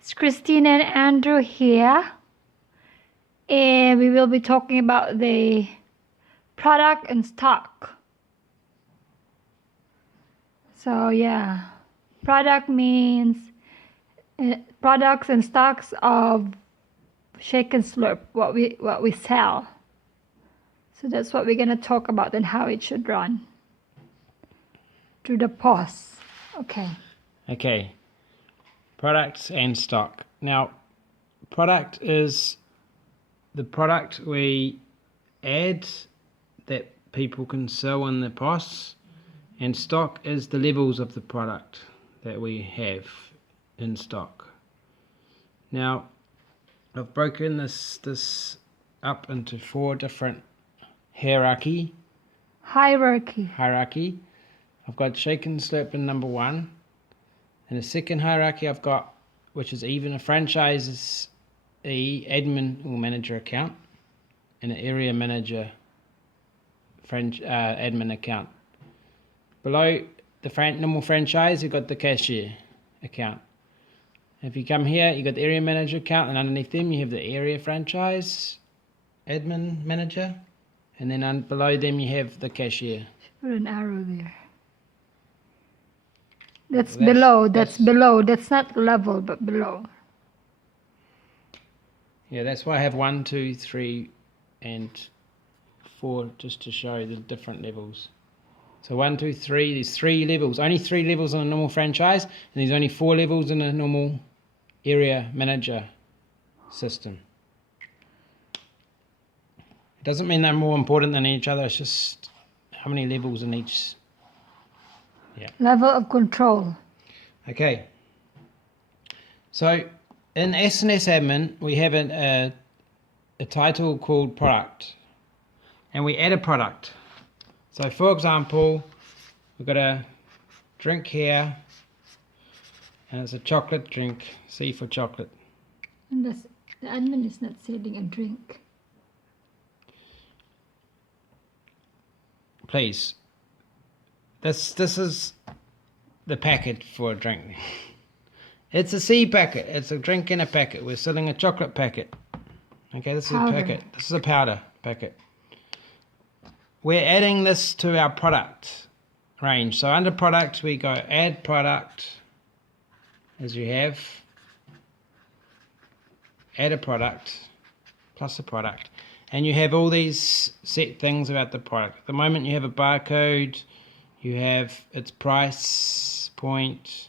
It's Christine and Andrew here, and we will be talking about the product and stock. So yeah, product means products and stocks of Shake and Slurp, what we sell. So that's what we're gonna talk about and how it should run through the POS. Okay, products and stock. Now, product is the product we add that people can sell in the POS, and stock is the levels of the product that we have in stock. Now, I've broken this up into 4 different hierarchy. I've got Shake and Slurp in number 1. And the second hierarchy I've got, which is even a franchise's admin or manager account and an area manager admin account. Below the normal franchise, you've got the cashier account. If you come here, you've got the area manager account, and underneath them you have the area franchise admin manager, and then below them you have the cashier. Put an arrow there. That's below. That's not level, but below. Yeah, that's why I have 1, 2, 3, and 4, just to show the different levels. So 1, 2, 3, there's 3 levels. Only 3 levels in a normal franchise, and there's only 4 levels in a normal area manager system. It doesn't mean they're more important than each other, it's just how many levels in each. Level of control. Okay. So in S&S admin, we have a title called product, and we add a product. So for example, we've got a drink here, and it's a chocolate drink, C for chocolate. And the admin is not selling a drink. Please. This is the packet for a drink. It's a C packet. It's a drink in a packet. We're selling a chocolate packet. Okay, this is a packet. This is a powder packet. We're adding this to our product range. So under product, we go add product, as you have. Add a product, plus a product. And you have all these set things about the product. At the moment, you have a barcode. You have its price point,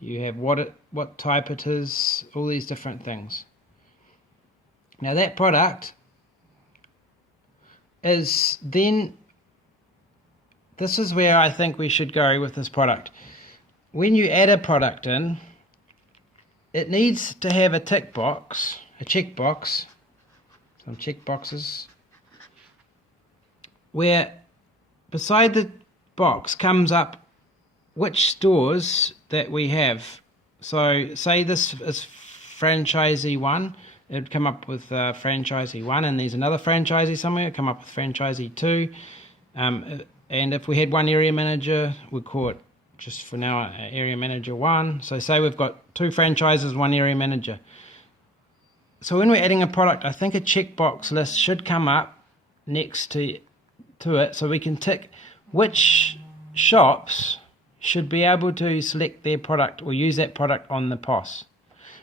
you have what type it is, all these different things. Now that product is then, this is where I think we should go with this product. When you add a product in, it needs to have a tick box, a checkbox, some check boxes, where beside the box comes up which stores that we have. So say this is franchisee 1, it would come up with franchisee 1, and there's another franchisee somewhere, it would come up with franchisee 2, and if we had one area manager, we'd call it just for now area manager 1. So say we've got 2 franchises, 1 area manager. So when we're adding a product, I think a checkbox list should come up next to it, so we can tick which shops should be able to select their product or use that product on the POS.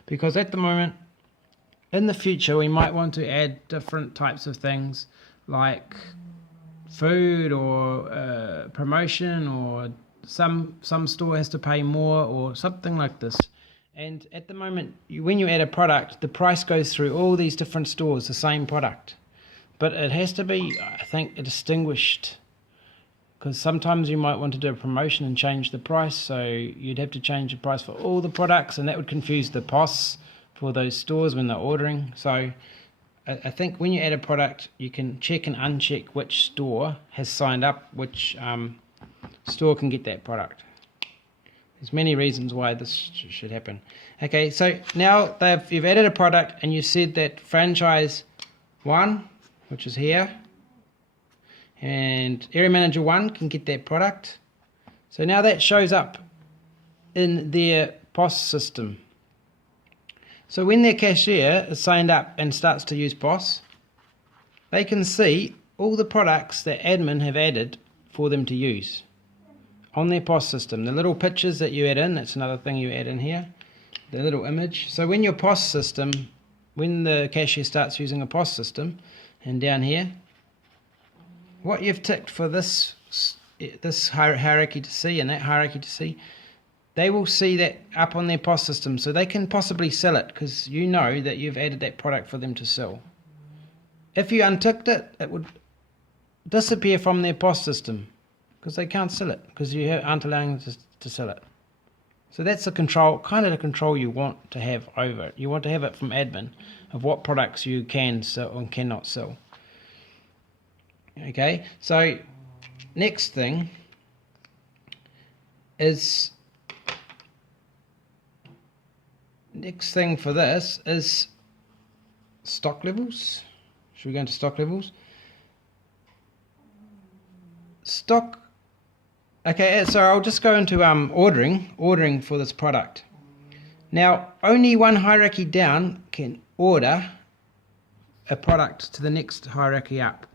Because at the moment, in the future, we might want to add different types of things like food or promotion, or some store has to pay more or something like this. And at the moment, when you add a product, the price goes through all these different stores, the same product. But it has to be, I think, distinguished, because sometimes you might want to do a promotion and change the price, so you'd have to change the price for all the products, and that would confuse the POS for those stores when they're ordering. So I think when you add a product, you can check and uncheck which store has signed up, which store can get that product. There's many reasons why this should happen. Okay, so now you've added a product, and you said that franchise 1, which is here, and area manager 1 can get that product. So now that shows up in their POS system. So when their cashier is signed up and starts to use POS, they can see all the products that admin have added for them to use on their POS system. The little pictures that you add in, that's another thing you add in here, the little image. So when your POS system, when the cashier starts using a POS system, and down here, what you've ticked for this hierarchy to see and that hierarchy to see, they will see that up on their POS system, so they can possibly sell it because you know that you've added that product for them to sell. If you unticked it, it would disappear from their POS system because they can't sell it because you aren't allowing them to sell it. So that's the control, kind of the control you want to have over it. You want to have it from admin of what products you can sell and cannot sell. Okay, so next thing for this is stock levels. Should we go into stock levels? Stock. Okay, so I'll just go into ordering for this product. Now, only one hierarchy down can order a product to the next hierarchy up.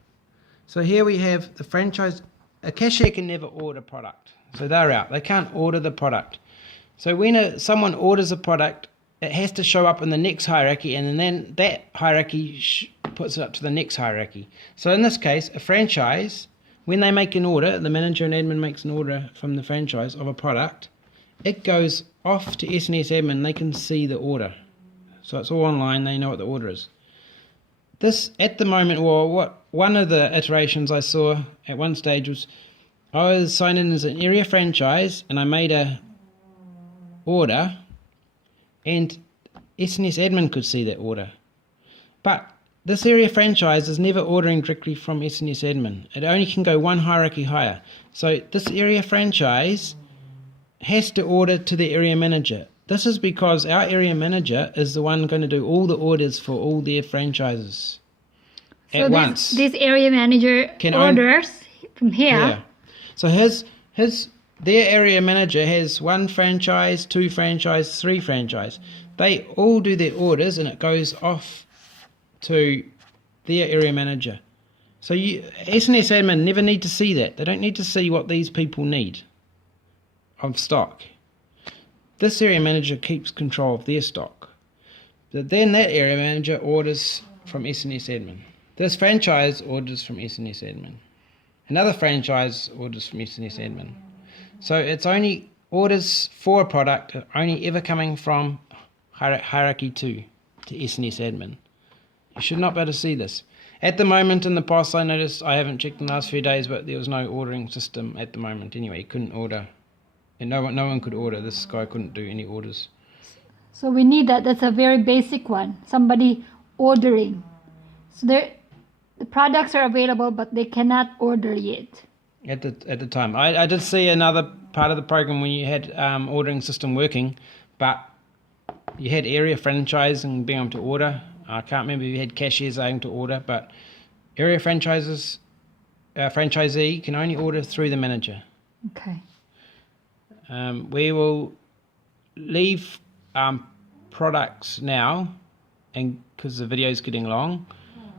So here we have the franchise. A cashier can never order product, so they're out. They can't order the product. So when someone orders a product, it has to show up in the next hierarchy, and then that hierarchy puts it up to the next hierarchy. So in this case, a franchise, when they make an order, the manager and admin makes an order from the franchise of a product, it goes off to SNS admin. They can see the order. So it's all online. They know what the order is. This, at the moment, one of the iterations I saw at one stage was I was signed in as an area franchise and I made a order and SNS admin could see that order. But this area franchise is never ordering directly from SNS admin. It only can go one hierarchy higher. So this area franchise has to order to the area manager. This is because our area manager is the one going to do all the orders for all their franchises at once. This area manager orders from here. Yeah. So their area manager has one franchise, two franchise, three franchise. They all do their orders and it goes off to their area manager. So SNS admin never need to see that. They don't need to see what these people need of stock. This area manager keeps control of their stock. But then that area manager orders from SNS admin. This franchise orders from SNS admin. Another franchise orders from SNS admin. So it's only orders for a product are only ever coming from hierarchy 2 to SNS admin. You should not be able to see this. At the moment in the POS, I noticed, I haven't checked in the last few days, but there was no ordering system at the moment anyway. You couldn't order. And no one could order. This guy couldn't do any orders. So we need that. That's a very basic one. Somebody ordering. So the products are available, but they cannot order yet. At the time. I did see another part of the program when you had ordering system working, but you had area franchising being able to order. I can't remember if you had cashiers able to order, but area franchisee can only order through the manager. Okay. We will leave products now, and because the video is getting long.